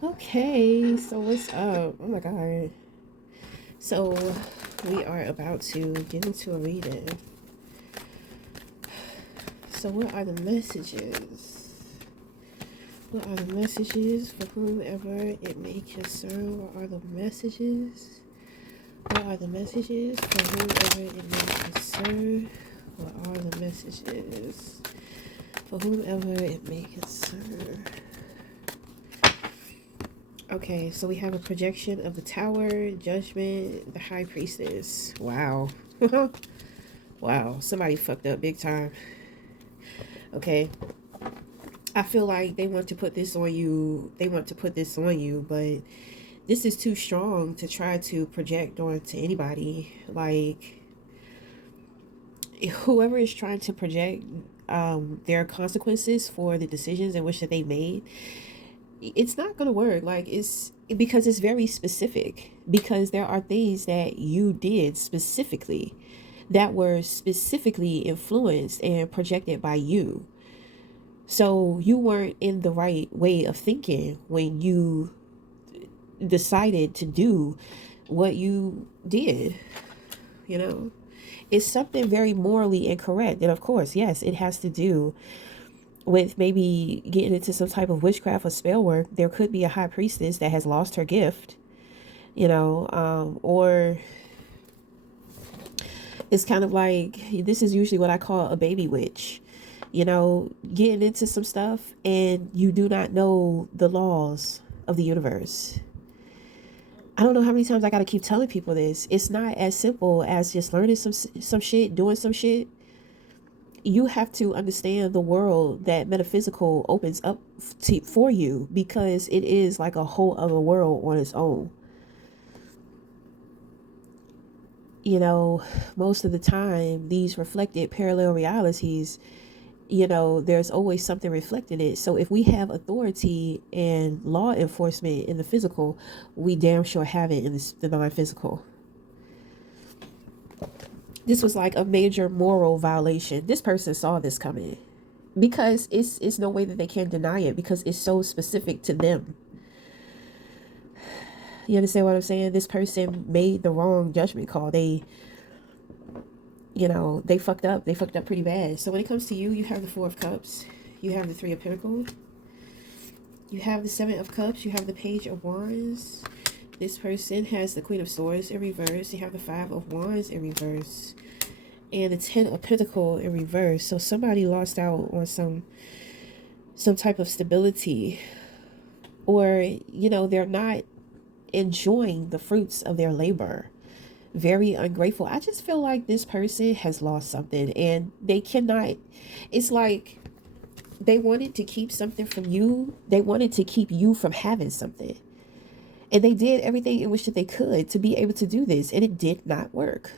Okay, so what's up? Oh my god. So we are about to get into a reading. So what are the messages? What are the messages for whomever it may concern? What are the messages? What are the messages for whomever it may concern? What are the messages for whomever it may concern? Okay, so we have a projection of the Tower, Judgment, the High Priestess. Wow. Wow, somebody fucked up big time. Okay. I feel like they want to put this on you. They want to put this on you, but this is too strong to try to project onto anybody. Like, whoever is trying to project their consequences for the decisions in which that they made, it's not going to work. Like, it's because it's very specific, because there are things that you did specifically that were specifically influenced and projected by you. So you weren't in the right way of thinking when you decided to do what you did, you know? It's something very morally incorrect. And of course, yes, it has to do with maybe getting into some type of witchcraft or spell work. There could be a high priestess that has lost her gift, or it's kind of like, this is usually what I call a baby witch, getting into some stuff and you do not know the laws of the universe. I don't know how many times I got to keep telling people this. It's not as simple as just learning some shit, doing some shit. You have to understand the world that metaphysical opens up for you, because it is like a whole other world on its own. Most of the time, these reflected parallel realities, there's always something reflecting it. So if we have authority and law enforcement in the physical, we damn sure have it in the non-physical. This was like a major moral violation. This person saw this coming, because it's no way that they can deny it, because it's so specific to them. You understand what I'm saying? This person made the wrong judgment call. They fucked up. They fucked up pretty bad. So when it comes to you, you have the Four of Cups, you have the Three of Pentacles, you have the Seven of Cups, you have the Page of Wands. This person has the Queen of Swords in reverse. You have the Five of Wands in reverse, and the Ten of Pentacles in reverse. So somebody lost out on some type of stability, or they're not enjoying the fruits of their labor. Very ungrateful. I just feel like this person has lost something, and they cannot. It's like they wanted to keep something from you. They wanted to keep you from having something, and they did everything in which that they could to be able to do this, and it did not work.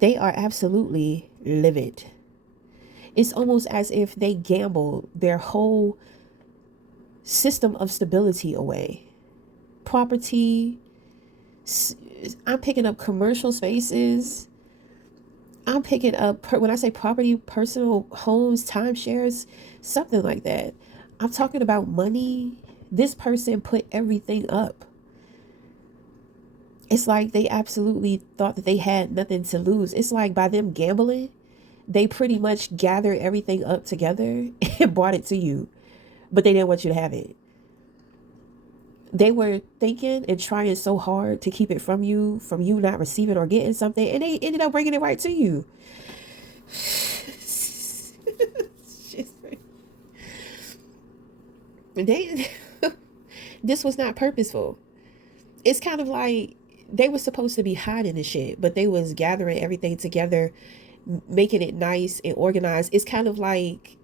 They are absolutely livid. It's almost as if they gambled their whole system of stability away. Property, I'm picking up commercial spaces. I'm picking up, when I say property, personal homes, timeshares, something like that. I'm talking about money. This person put everything up. It's like they absolutely thought that they had nothing to lose. It's like by them gambling, they pretty much gathered everything up together and brought it to you, but they didn't want you to have it. They were thinking and trying so hard to keep it from you not receiving or getting something, and they ended up bringing it right to you. They this was not purposeful. It's kind of like they were supposed to be hiding the shit, but they was gathering everything together, making it nice and organized. It's kind of like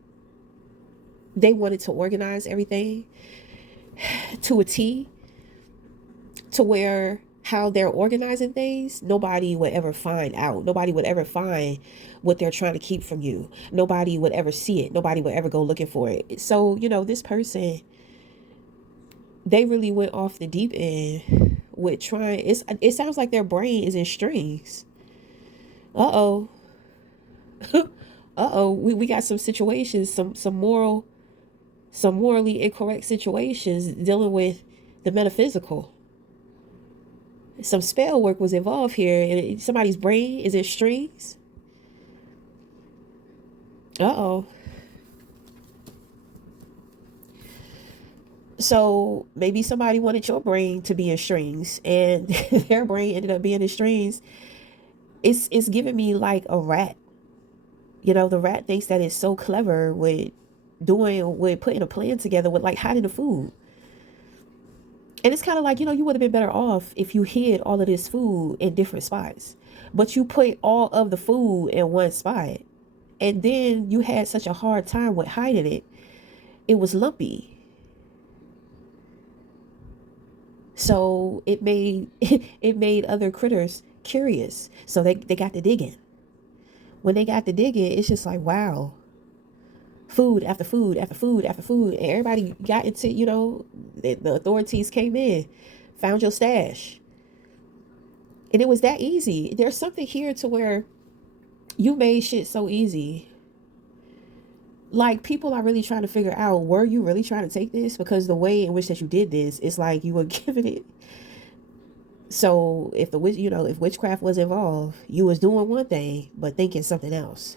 they wanted to organize everything to a T, to where how they're organizing things, nobody would ever find out. Nobody would ever find what they're trying to keep from you. Nobody would ever see it. Nobody would ever go looking for it. So, this person, they really went off the deep end with trying. It sounds like their brain is in strings. Uh-oh. Uh-oh. We got some situations, some moral some morally incorrect situations dealing with the metaphysical. Some spell work was involved here, and somebody's brain is in strings. Uh-oh. So maybe somebody wanted your brain to be in strings, and their brain ended up being in strings. It's giving me like a rat. You know, the rat thinks that it's so clever with putting a plan together with like hiding the food. And it's kind of like, you would have been better off if you hid all of this food in different spots. But you put all of the food in one spot. And then you had such a hard time with hiding it. It was lumpy. So it made it made other critters curious. So they got to digging. When they got to digging, it's just like, wow. Food after food after food after food. And everybody got into, the authorities came in, found your stash. And it was that easy. There's something here to where you made shit so easy. Like, people are really trying to figure out, were you really trying to take this? Because the way in which that you did this, it's like you were giving it. So if if witchcraft was involved, you was doing one thing, but thinking something else.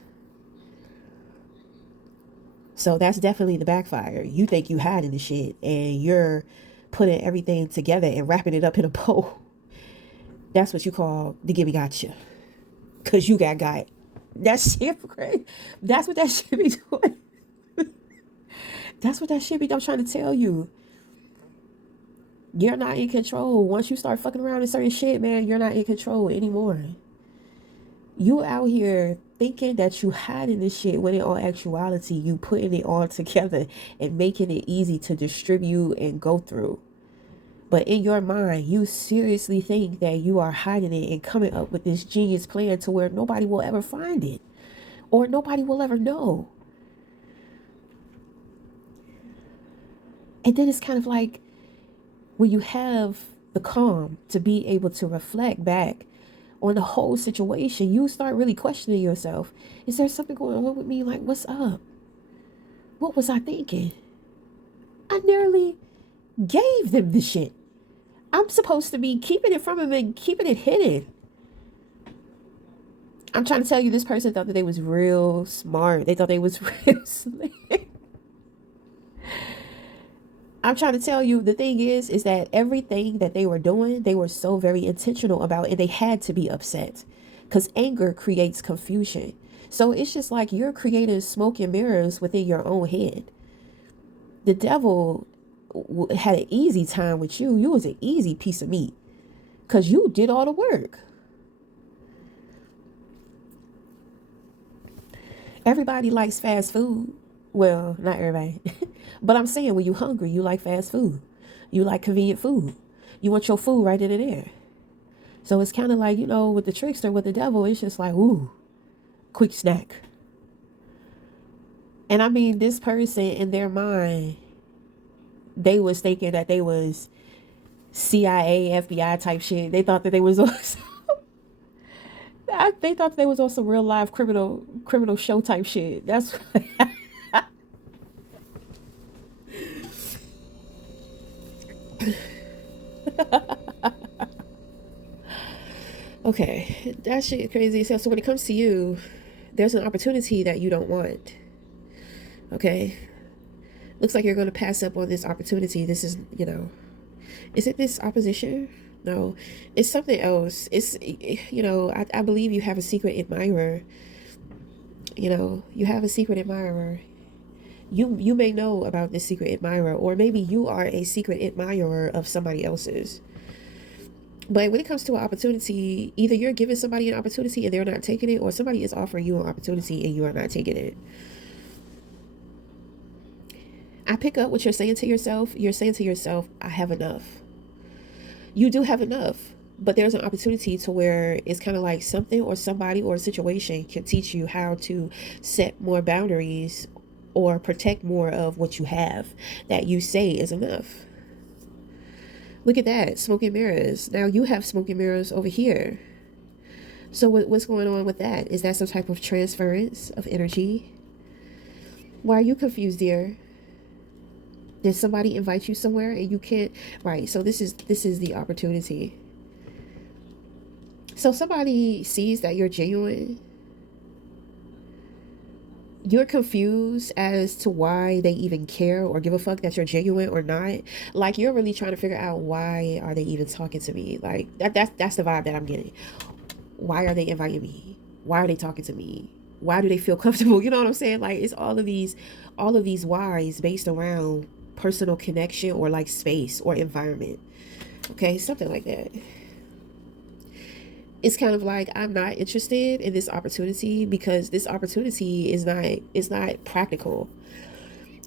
So that's definitely the backfire. You think you hiding the shit, and you're putting everything together and wrapping it up in a bow. That's what you call the gimme gotcha. Cause you got. That's shit great. That's what that shit be doing. That's what that shit be. I'm trying to tell you. You're not in control. Once you start fucking around in certain shit, man, you're not in control anymore. You out here thinking that you hiding this shit when in all actuality you putting it all together and making it easy to distribute and go through. But in your mind, you seriously think that you are hiding it and coming up with this genius plan to where nobody will ever find it or nobody will ever know. And then it's kind of like when you have the calm to be able to reflect back on the whole situation, you start really questioning yourself. Is there something going on with me? Like, what's up? What was I thinking? I nearly gave them the shit. I'm supposed to be keeping it from them and keeping it hidden. I'm trying to tell you, this person thought that they was real smart. They thought they was real slick. I'm trying to tell you, the thing is that everything that they were doing, they were so very intentional about, and they had to be upset because anger creates confusion. So it's just like you're creating smoke and mirrors within your own head. The devil had an easy time with you. You was an easy piece of meat because you did all the work. Everybody likes fast food. Well, not everybody. But I'm saying, when you're hungry, you like fast food. You like convenient food. You want your food right in there. So it's kind of like, with the trickster, with the devil, it's just like, ooh, quick snack. And I mean, this person in their mind, they was thinking that they was CIA, FBI type shit. They thought that they was also, they thought they was on some real life criminal show type shit. That's okay, that shit crazy. So when it comes to you, there's an opportunity that you don't want. Okay, looks like you're going to pass up on this opportunity. This is, is it this opposition? No, it's something else. It's, I believe you have a secret admirer. You have a secret admirer. You may know about this secret admirer, or maybe you are a secret admirer of somebody else's. But when it comes to an opportunity, either you're giving somebody an opportunity and they're not taking it, or somebody is offering you an opportunity and you are not taking it. I pick up what you're saying to yourself. You're saying to yourself, I have enough. You do have enough, but there's an opportunity to where it's kind of like something or somebody or a situation can teach you how to set more boundaries or protect more of what you have that you say is enough. Look at that, smoke and mirrors. Now you have smoke and mirrors over here. So what's going on with that? Is that some type of transference of energy? Why are you confused, dear? Did somebody invite you somewhere and you can't? Right. So this is the opportunity. So somebody sees that you're genuine. You're confused as to why they even care or give a fuck that you're genuine or not. Like, you're really trying to figure out, why are they even talking to me? Like, that's the vibe that I'm getting. Why are they inviting me? Why are they talking to me? Why do they feel comfortable? You know what I'm saying? Like, it's all of these whys based around personal connection, or like space or environment. Okay, something like that. It's kind of like, I'm not interested in this opportunity because this opportunity is not practical.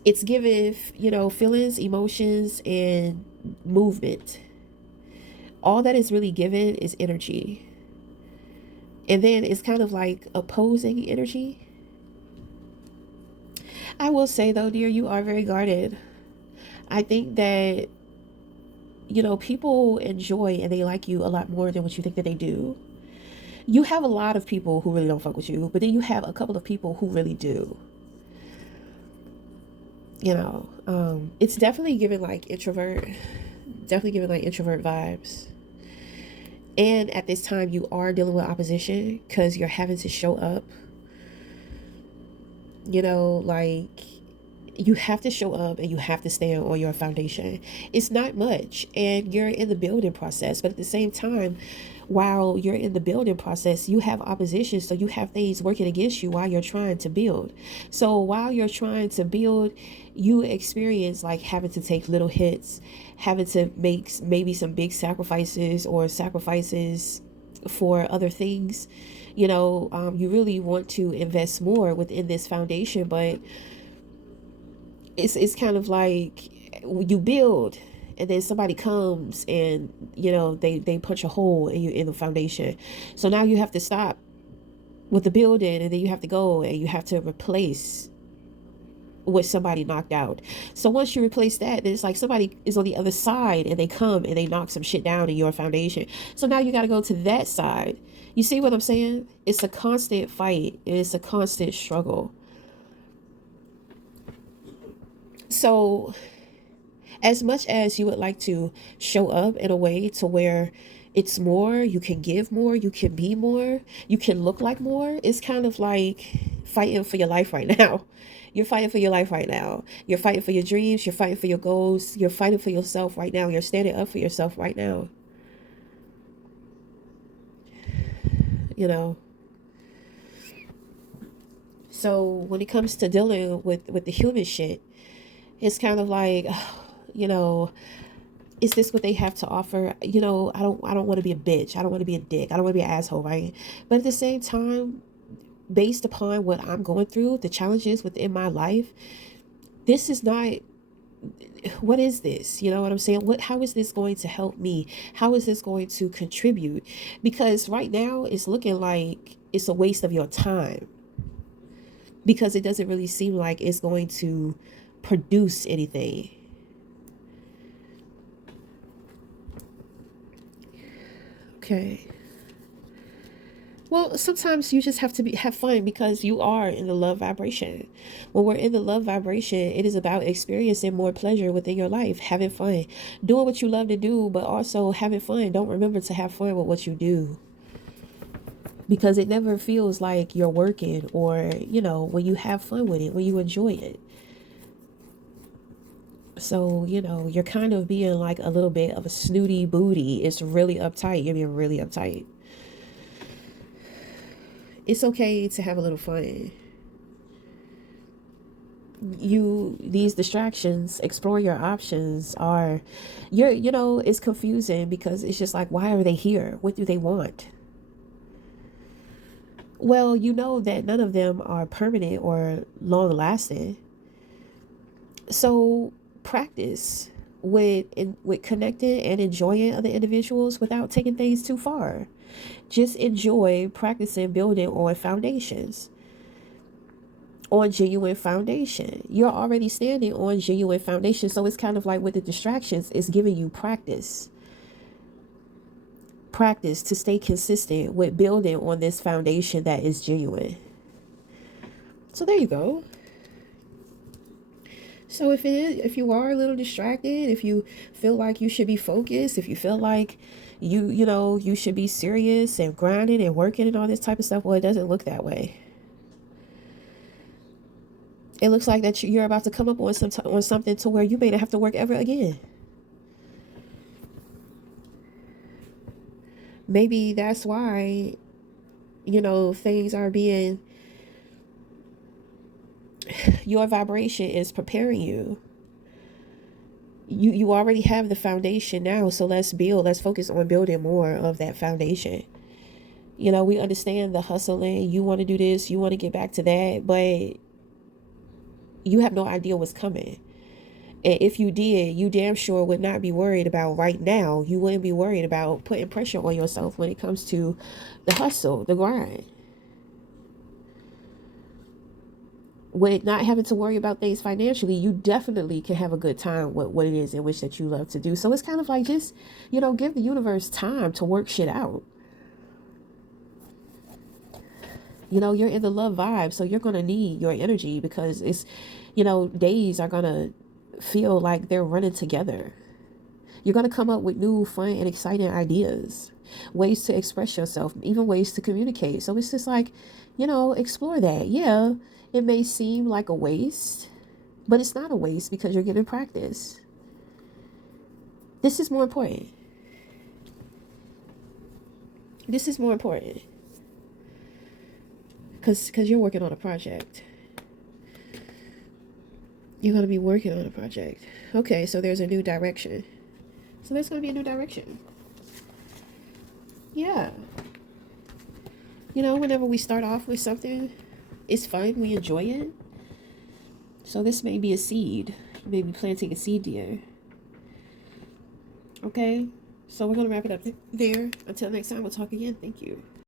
It's given, feelings, emotions, and movement. All that is really given is energy. And then it's kind of like opposing energy. I will say though, dear, you are very guarded. I think that, people enjoy and they like you a lot more than what you think that they do. You have a lot of people who really don't fuck with you, but then you have a couple of people who really do. It's definitely giving like introvert, definitely giving like introvert vibes. And at this time, you are dealing with opposition because you're having to show up. Like, you have to show up and you have to stand on your foundation. It's not much, and you're in the building process, but at the same time, while you're in the building process, you have opposition, so you have things working against you while you're trying to build. So while you're trying to build, you experience like having to take little hits, having to make maybe some big sacrifices, or sacrifices for other things. You really want to invest more within this foundation, but it's kind of like you build, and then somebody comes and they punch a hole in the foundation. So now you have to stop with the building, and then you have to go and you have to replace what somebody knocked out. So once you replace that, then it's like somebody is on the other side and they come and they knock some shit down in your foundation. So now you got to go to that side. You see what I'm saying? It's a constant fight. It's a constant struggle. So as much as you would like to show up in a way to where it's more, you can give more, you can be more, you can look like more, it's kind of like fighting for your life right now. You're fighting for your life right now. You're fighting for your dreams. You're fighting for your goals. You're fighting for yourself right now. You're standing up for yourself right now. You know. So when it comes to dealing with the human shit, it's kind of like, you know, is this what they have to offer? I don't want to be a bitch. I don't want to be a dick. I don't want to be an asshole, right? But at the same time, based upon what I'm going through, the challenges within my life, this is not, what is this? You know what I'm saying? How is this going to help me? How is this going to contribute? Because right now it's looking like it's a waste of your time, because it doesn't really seem like it's going to produce anything. Okay. Well, sometimes you just have to have fun, because you are in the love vibration. When we're in the love vibration, it is about experiencing more pleasure within your life, having fun, doing what you love to do, but also having fun. Don't remember to have fun with what you do, because it never feels like you're working, or, when you have fun with it, when you enjoy it. So, you're kind of being like a little bit of a snooty booty. It's really uptight. You're being really uptight. It's okay to have a little fun. These distractions, explore your options, are, it's confusing, because it's just like, why are they here? What do they want? Well, you know that none of them are permanent or long lasting. So practice with connecting and enjoying other individuals without taking things too far. Just enjoy practicing building on foundations, on genuine foundation. You're already standing on genuine foundation. So it's kind of like with the distractions, it's giving you practice to stay consistent with building on this foundation that is genuine. So there you go. So if you are a little distracted, if you feel like you should be focused, if you feel like you know, you should be serious and grinding and working and all this type of stuff, well, it doesn't look that way. It looks like that you're about to come up on on something to where you may not have to work ever again. Maybe that's why, you know, things are being, your vibration is preparing you. You already have the foundation now, so let's build. Let's focus on building more of that foundation. You know, we understand the hustling. You want to do this, you want to get back to that, but you have no idea what's coming. And if you did, you damn sure would not be worried about right now. You wouldn't be worried about putting pressure on yourself when it comes to the hustle, the grind. With not having to worry about things financially, you definitely can have a good time with what it is in which that you love to do. So it's kind of like, just, you know, give the universe time to work shit out. You know, you're in the love vibe, so you're going to need your energy, because it's, you know, days are going to feel like they're running together. You're going to come up with new, fun, and exciting ideas, ways to express yourself, even ways to communicate. So it's just like, you know, explore that. Yeah, it may seem like a waste, but it's not a waste because you're getting practice. This is more important. This is more important. Because you're working on a project. You're going to be working on a project. Okay, so there's a new direction. So there's going to be a new direction. Yeah. You know, whenever we start off with something, it's fun. We enjoy it. So this may be a seed. You may be planting a seed here. Okay? So we're going to wrap it up there. Until next time, we'll talk again. Thank you.